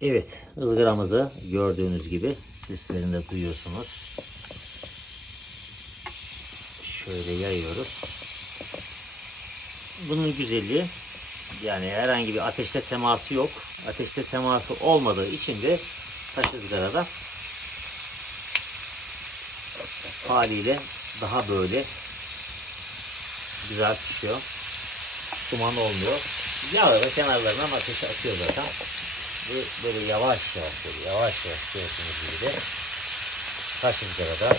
Evet, ızgaramızı gördüğünüz gibi seslerini duyuyorsunuz. Şöyle yayıyoruz. Bunun güzelliği yani herhangi bir ateşte teması yok. Ateşte teması olmadığı için de taş ızgarada haliyle daha böyle güzel pişiyor. Duman olmuyor. Da kenarlarından ateşe atıyor zaten. Ve böyle yavaş yavaş böyle yavaş yavaş gördüğünüz gibi de taş ızgarada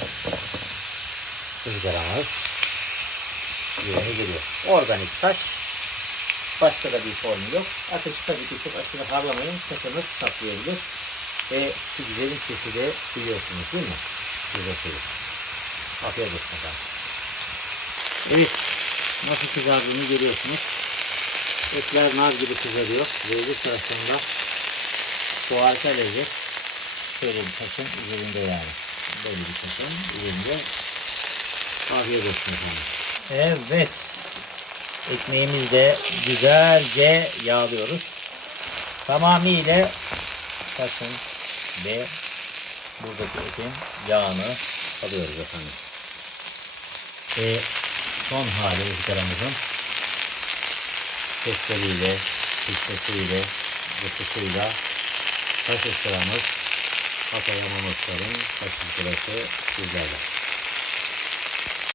ızgaramız yerine geliyor. Organik taş. Başka da bir formu yok. Ateşi tabii ki çok aşırı harlamayın. Sakınız saklayabilir. Ve şu güzelin sesi de duyuyorsunuz değil mi? Güzel sesi. Afiyet olsun efendim. Evet. Nasıl kızardığını görüyorsunuz. Etler nar gibi kızarıyor. Ve bir taraftan da bu harika lezzet. Şöyle bir taşın üzerinde yani. Böyle bir taşın üzerinde. Afiyet olsun efendim. Evet. Ekmeğimizi de güzelce yağlıyoruz. Tamamıyla taşın ve buradaki etin yağını alıyoruz efendim. Ve son hali ızgaramızın sesleriyle, pişmesiyle, yapısıyla taş ızgaramız Hatay Amanosların taş ızgarası sizlerle.